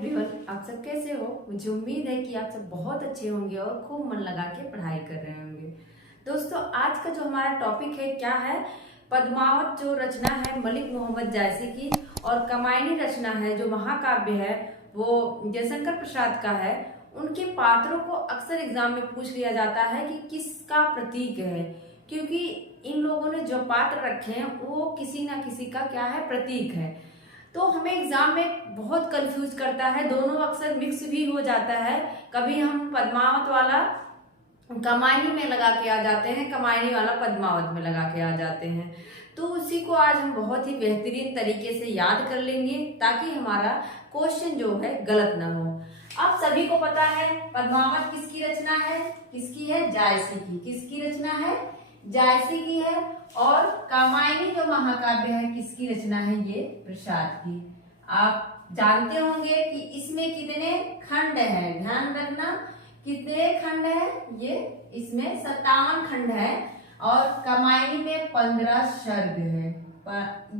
Everyone, आप सब कैसे हो। मुझे उम्मीद है कि आप सब बहुत अच्छे होंगे और खूब मन लगा के पढ़ाई कर रहे होंगे। दोस्तों, आज का जो हमारा टॉपिक है क्या है, पद्मावत जो रचना है मलिक मोहम्मद जायसी की और कमायनी रचना है जो महाकाव्य है वो जयशंकर प्रसाद का है। उनके पात्रों को अक्सर एग्जाम में पूछ लिया जाता है कि किसका प्रतीक है, क्योंकि इन लोगों ने जो पात्र रखे हैं वो किसी ना किसी का क्या है, प्रतीक है। तो हमें एग्जाम में बहुत कंफ्यूज करता है, दोनों अक्सर मिक्स भी हो जाता है। कभी हम पद्मावत वाला कमायनी में लगा के आ जाते हैं, कमायनी वाला पद्मावत में लगा के आ जाते हैं। तो उसी को आज हम बहुत ही बेहतरीन तरीके से याद कर लेंगे ताकि हमारा क्वेश्चन जो है गलत ना हो। आप सभी को पता है पद्मावत किसकी रचना है, किसकी है, जायसी की। किसकी रचना है, जायसी की है। और कमायनी जो महाकाव्य है किसकी रचना है, ये प्रसाद की। आप जानते होंगे कि इसमें कितने खंड हैं, ध्यान रखना कितने खंड है, ये इसमें 57 खंड है और कमायनी में 15 सर्ग है।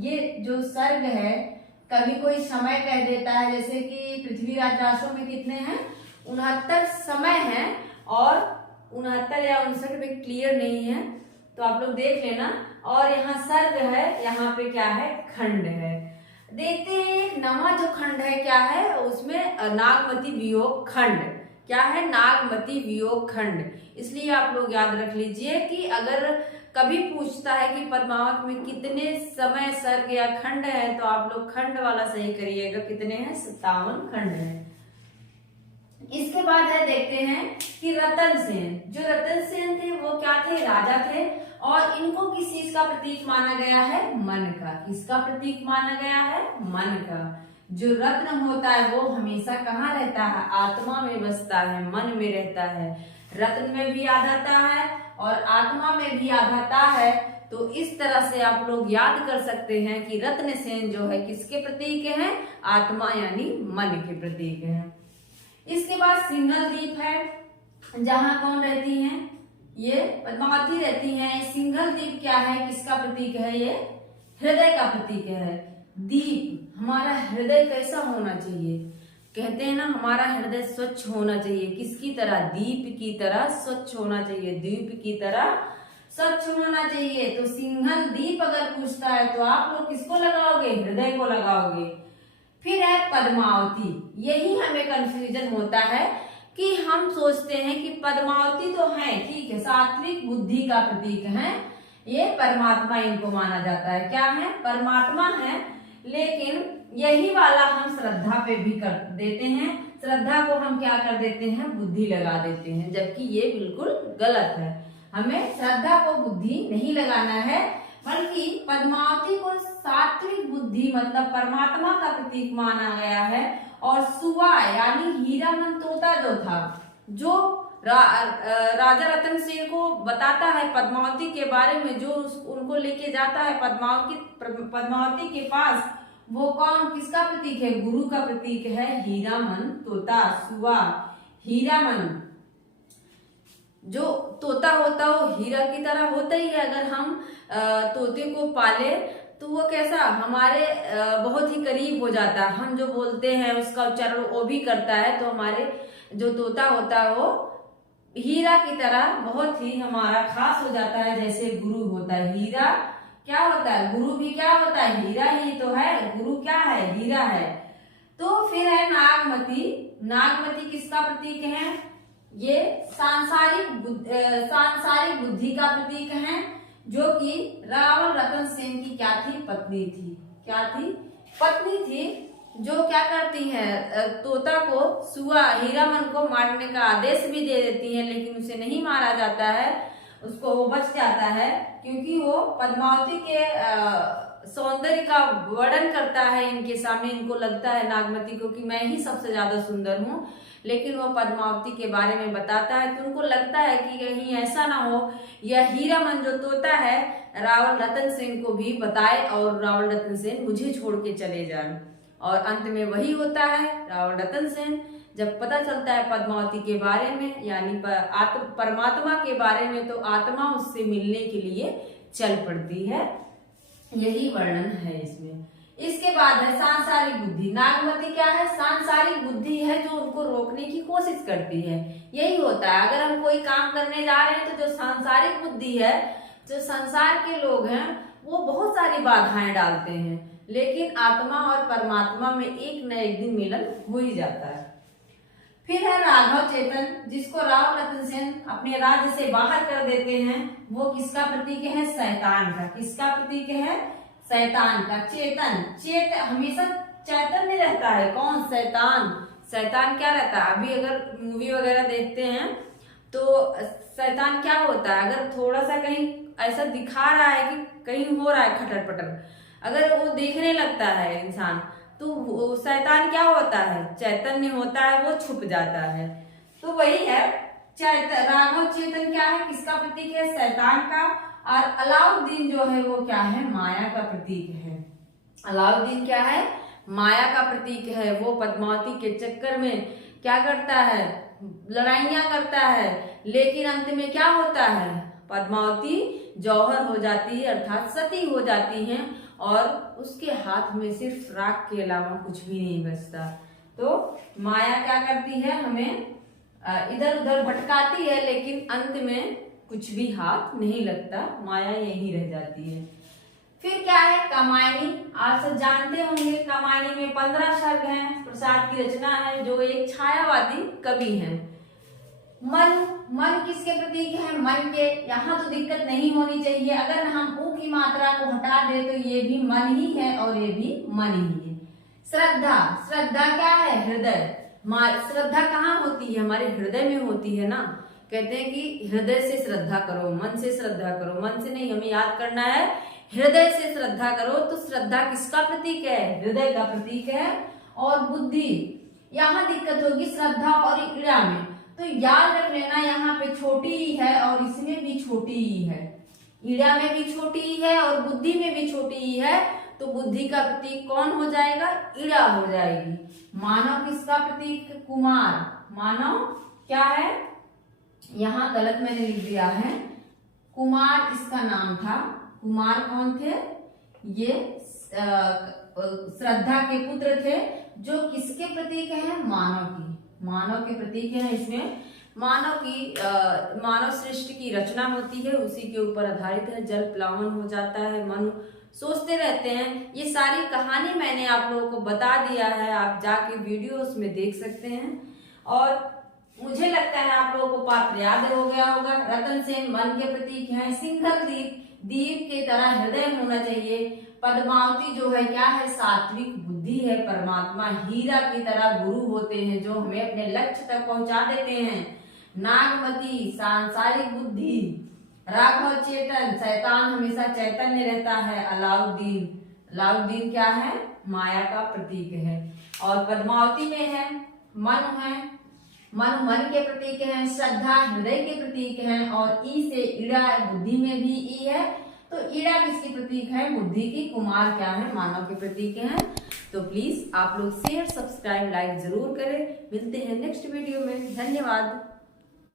ये जो सर्ग है कभी कोई समय कह देता है, जैसे कि पृथ्वीराज रासों में कितने हैं, 69 समय है और 69 या 59 में क्लियर नहीं है, तो आप लोग देख लेना। और यहाँ सर्ग है, यहाँ पे क्या है, खंड है। देखते हैं एक नवा जो खंड है क्या है, उसमें नागमती वियोग खंड। क्या है, नागमती वियोग खंड। इसलिए आप लोग याद रख लीजिए कि अगर कभी पूछता है कि पद्मावत में कितने समय सर्ग या खंड है, तो आप लोग खंड वाला सही करिएगा। कितने हैं, 57 खंड है। इसके बाद है, देखते हैं कि रतन सेन। जो रतन सेन थे वो क्या थे, राजा थे और इनको किस चीज का प्रतीक माना गया है, मन का। किसका प्रतीक माना गया है, मन का। जो रत्न होता है वो हमेशा कहाँ रहता है, आत्मा में बसता है, मन में रहता है। रत्न में भी आधाता है और आत्मा में भी आधाता है। तो इस तरह से आप लोग याद कर सकते हैं कि रत्न सेन जो है किसके प्रतीक हैं, आत्मा यानी मन के प्रतीक हैं। इसके बाद सिंघल द्वीप है, जहां कौन रहती हैं, ये पद्मावती रहती हैं। सिंघल द्वीप क्या है, किसका प्रतीक है, ये हृदय का प्रतीक है। दीप, हमारा हृदय कैसा होना चाहिए, कहते हैं ना हमारा हृदय स्वच्छ होना चाहिए। किसकी तरह, दीप की तरह स्वच्छ होना चाहिए, दीप की तरह स्वच्छ होना चाहिए। तो सिंघल द्वीप अगर पूछता है तो आप लोग किसको लगाओगे, हृदय को लगाओगे। फिर है पद्मावती। यही हमें कंफ्यूजन होता है कि हम सोचते हैं कि पद्मावती तो है, ठीक है, सात्विक बुद्धि का प्रतीक है, ये परमात्मा इनको माना जाता है। क्या है, परमात्मा है। लेकिन यही वाला हम श्रद्धा पे भी कर देते हैं, श्रद्धा को हम क्या कर देते हैं, बुद्धि लगा देते हैं, जबकि ये बिल्कुल गलत है। हमें श्रद्धा को बुद्धि नहीं लगाना है, बल्कि पद्मावती को सात्विक बुद्धि मतलब परमात्मा का प्रतीक माना गया है। और सुवा यानी हीरामन तोता जो था, जो राजा रतन सेन को बताता है पद्मावती के बारे में, जो उनको लेके जाता है पद्मावती के पास, वो कौन, किसका प्रतीक है, गुरु का प्रतीक है, हीरामन तोता। सुवा हीरामन, जो तोता होता है वो हीरा की तरह होता ही है। अगर हम तोते को पाले तो वो कैसा, हमारे बहुत ही करीब हो जाता है, हम जो बोलते हैं उसका उच्चारण वो भी करता है। तो हमारे जो तोता होता है वो हीरा की तरह बहुत ही हमारा खास हो जाता है, जैसे गुरु होता है। हीरा क्या होता है, गुरु भी क्या होता है, हीरा ही तो है। गुरु क्या है, हीरा है। तो फिर है नागमती। नागमती किसका प्रतीक है, ये सांसारिक बुद्धि का प्रतीक है, जो कि रावण रतन सेन की क्या थी, पत्नी थी। क्या थी, पत्नी थी, जो क्या करती है, तोता को, सुआ हीरामन को मारने का आदेश भी दे देती है, लेकिन उसे नहीं मारा जाता है, उसको वो बच जाता है, क्योंकि वो पद्मावती के सौंदर्य का वर्णन करता है इनके सामने। इनको लगता है नागमती को कि मैं ही सबसे ज्यादा सुंदर हूँ, लेकिन वो पद्मावती के बारे में बताता है। तो उनको लगता है कि कहीं ऐसा ना हो यह हीरामन जो तोता है रावण रतन सेन को भी बताए और रावण रतन सेन मुझे छोड़ के चले जाए। और अंत में वही होता है, रावण रतन सेन जब पता चलता है पद्मावती के बारे में यानी परमात्मा के बारे में, तो आत्मा उससे मिलने के लिए चल पड़ती है। यही वर्णन है इसमें। इसके बाद है सांसारिक बुद्धि। नागमती क्या है? सांसारिक बुद्धि है जो उनको रोकने की कोशिश करती है। यही होता है, अगर हम कोई काम करने जा रहे हैं तो जो सांसारिक बुद्धि है, जो संसार के लोग हैं, वो बहुत सारी बाधाएं डालते हैं, लेकिन आत्मा और परमात्मा में एक न एक दिन मिलन हो ही जाता है। फिर है राघव चेतन, जिसको राव रतन सेन अपने राज्य से बाहर कर देते हैं। वो किसका प्रतीक है? शैतान का। किसका प्रतीक है? शैतान का। चेतन हमेशा चैतन्य रहता है। कौन? शैतान। शैतान क्या रहता है? अभी अगर मूवी वगैरह देखते हैं तो शैतान क्या होता है? अगर थोड़ा सा कहीं ऐसा दिखा रहा है कि कहीं हो रहा है खटर पटर, अगर वो देखने लगता है इंसान, तो शैतान क्या होता है? चैतन्य होता है, वो छुप जाता है। तो वही है राघव चेतन क्या है? किसका प्रतीक है? शैतान का। और अलाउद्दीन जो है वो क्या है? माया का प्रतीक है। अलाउद्दीन क्या है? माया का प्रतीक है। वो पद्मावती के चक्कर में क्या करता है? लड़ाइयां करता है, लेकिन अंत में क्या होता है? पद्मावती जौहर हो जाती है, अर्थात सती हो जाती हैं, और उसके हाथ में सिर्फ राख के अलावा कुछ भी नहीं बचता। तो माया क्या करती है? हमें इधर उधर भटकाती है, लेकिन अंत में कुछ भी हाथ नहीं लगता, माया यही रह जाती है। फिर क्या है? कामायनी। आप सब जानते होंगे कामायनी में 15 सर्ग हैं। प्रसाद की रचना है, जो एक छायावादी कवि हैं। मन किसके प्रतीक है? मन के। यहाँ तो दिक्कत नहीं होनी चाहिए, अगर हम ऊ की मात्रा को हटा दे तो ये भी मन ही है और ये भी मन ही है। श्रद्धा क्या है? हृदय। श्रद्धा कहाँ होती है? हमारे हृदय में होती है ना। कहते हैं कि हृदय से श्रद्धा करो, मन से श्रद्धा करो। मन से नहीं, हमें याद करना है हृदय से श्रद्धा करो। तो श्रद्धा किसका प्रतीक है? हृदय का प्रतीक है। और बुद्धि, यहाँ दिक्कत होगी श्रद्धा और ईड़ा में, तो याद रख लेना यहाँ पे छोटी ही है और इसमें भी छोटी ही है। ईड़ा में भी छोटी ही है और बुद्धि में भी छोटी ही है, तो बुद्धि का प्रतीक कौन हो जाएगा? ईड़ा हो जाएगी। मानव किसका प्रतीक? कुमार। मानव क्या है? यहाँ गलत मैंने लिख दिया है, कुमार इसका नाम था। कुमार कौन थे? ये श्रद्धा के पुत्र थे, जो किसके प्रतीक हैं? मानव की। मानव के प्रतीक है। इसमें मानव सृष्टि की रचना होती है, उसी के ऊपर आधारित है। जल प्लावन हो जाता है, मनु सोचते रहते हैं। ये सारी कहानी मैंने आप लोगों को बता दिया है, आप जाके वीडियोस में देख सकते हैं। और मुझे लगता है आप लोगों को पात्र याद हो गया होगा। रतन सेन मन के प्रतीक हैं। सिंघल दीप के तरह हृदय होना चाहिए। पद्मावती जो है क्या है? सात्विक बुद्धि है। परमात्मा हीरा की तरह गुरु होते हैं, जो हमें अपने लक्ष्य तक पहुंचा देते हैं। नागमती सांसारिक बुद्धि। राघव चेतन, शैतान हमेशा चैतन्य रहता है। अलाउद्दीन क्या है? माया का प्रतीक है। और पद्मावती में है मनु है। मन के प्रतीक हैं। श्रद्धा हृदय के प्रतीक हैं। और ई से ईड़ा, बुद्धि में भी ई है, तो ईड़ा किसकी प्रतीक है? बुद्धि की। कुमार क्या है? मानव के प्रतीक हैं। तो प्लीज आप लोग शेयर, सब्सक्राइब, लाइक जरूर करें। मिलते हैं नेक्स्ट वीडियो में। धन्यवाद।